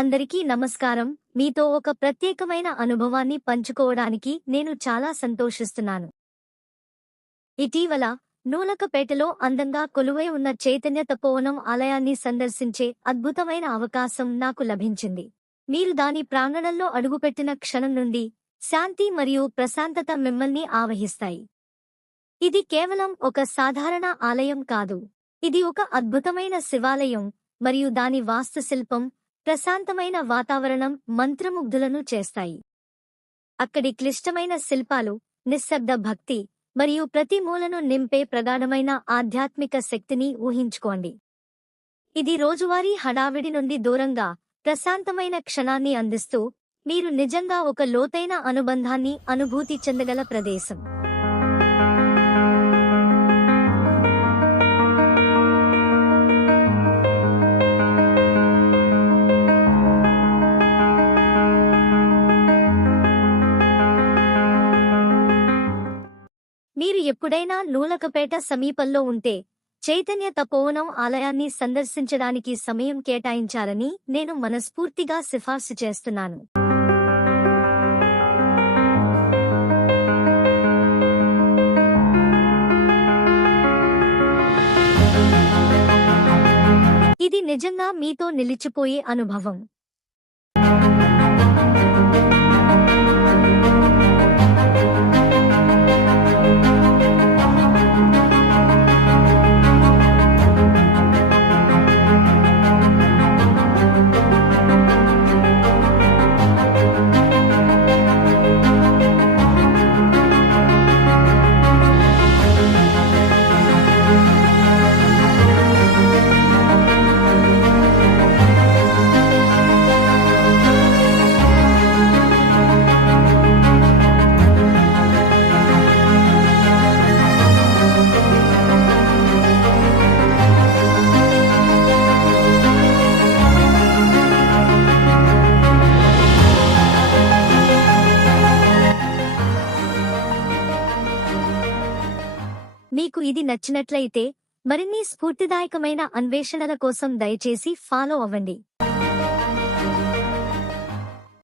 అందరికీ నమస్కారం. మీతో ఒక ప్రత్యేకమైన అనుభవాన్ని పంచుకోవడానికి నేను చాలా సంతోషిస్తున్నాను. ఇటీవల నూలకపేటలో అందంగా కొలువై ఉన్న చైతన్య తపోవనం ఆలయాన్ని సందర్శించే అద్భుతమైన అవకాశం నాకు లభించింది. మీరు దాని ప్రాంగణంలో అడుగుపెట్టిన క్షణం నుండి శాంతి మరియు ప్రశాంతత మిమ్మల్ని ఆవహిస్తాయి. ఇది కేవలం ఒక సాధారణ ఆలయం కాదు. ఇది ఒక అద్భుతమైన శివాలయం మరియు దాని వాస్తుశిల్పం, ప్రశాంతమైన వాతావరణం మంత్రముగ్ధులను చేస్తాయి. అక్కడి క్లిష్టమైన శిల్పాలు, నిశ్శబ్ద భక్తి మరియు ప్రతి మూలను నింపే ప్రగాఢమైన ఆధ్యాత్మిక శక్తిని ఊహించుకోండి. ఇది రోజువారీ హడావిడి నుండి దూరంగా ప్రశాంతమైన క్షణాన్ని అందిస్తూ మీరు నిజంగా ఒక లోతైన అనుబంధాన్ని అనుభూతి చెందగల ప్రదేశం. మీరు ఎప్పుడైనా నూలకపేట సమీపంలో ఉంటే చైతన్య తపోవనం ఆలయాన్ని సందర్శించడానికి సమయం కేటాయించాలని నేను మనస్ఫూర్తిగా సిఫార్సు చేస్తున్నాను. ఇది నిజంగా మీతో నిలిచిపోయే అనుభవం. మీకు ఇది నచ్చినట్లయితే మరిన్ని స్ఫూర్తిదాయకమైన అన్వేషణల కోసం దయచేసి ఫాలో అవ్వండి.